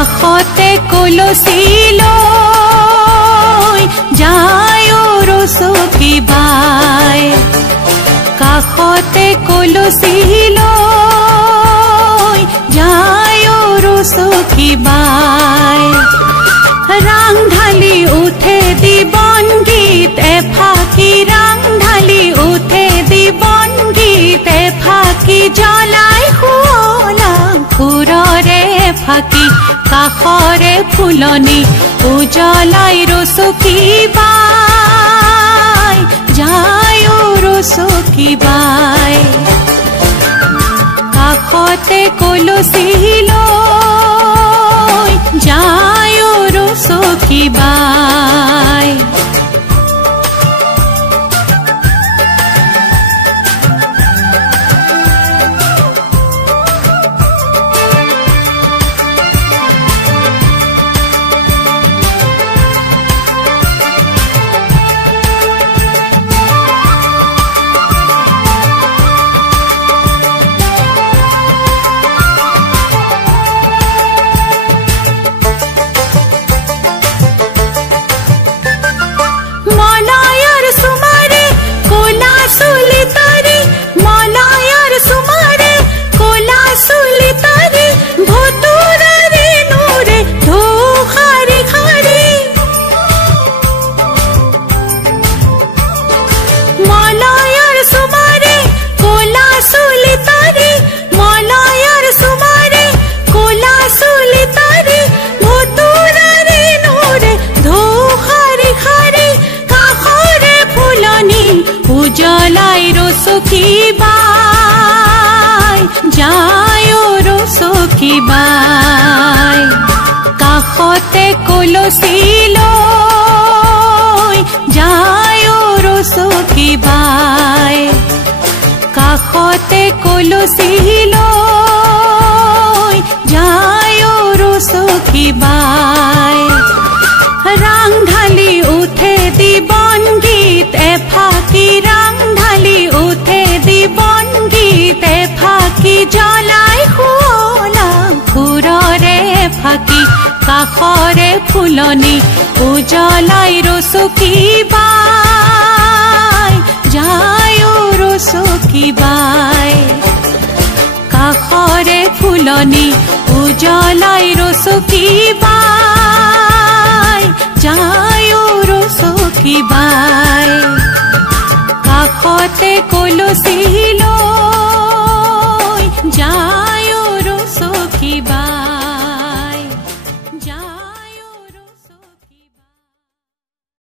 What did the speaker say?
কাষতে কলচি লৈ যায় ৰচকী বাই, কাষতে কলচি লৈ যায় ৰচকী বাই। ৰাং ঢালি উঠে দিবন গীত এফাকি, ৰাং ঢালি উঠে দিবন গীত এফাকি, জ্বলাই শুৱলা ফুৰৰে ফাকি, কাষৰে ফুলনি উজ্বলাই ৰচকী বাই, যায় ৰচকী বাই। কাষতে কলচি লৈ যায় ৰচকী বাই। উজ্বলাই ৰচকী বাই, যায় ৰচকী বাই। কাষতে কলচি লৈ যায় ৰচকী বাই, কাষতে কলচি লৈ যায় ৰচকী বাই। ৰাং ঢালি উঠে দিবন গীত এফাকি, ৰাং ঢালি উঠে দিবন গীত এফাকি, জ্বলাই শুৱলা ফুৰৰে ফাকি, কাষৰে ফুলনি উজ্বলাই ৰচকী বাই, যায় ৰচকী বাই। কাষৰে ফুলনি উজ্বলাই ৰচকী বাই, যায় ৰচকী বাই। কাষতে কলচি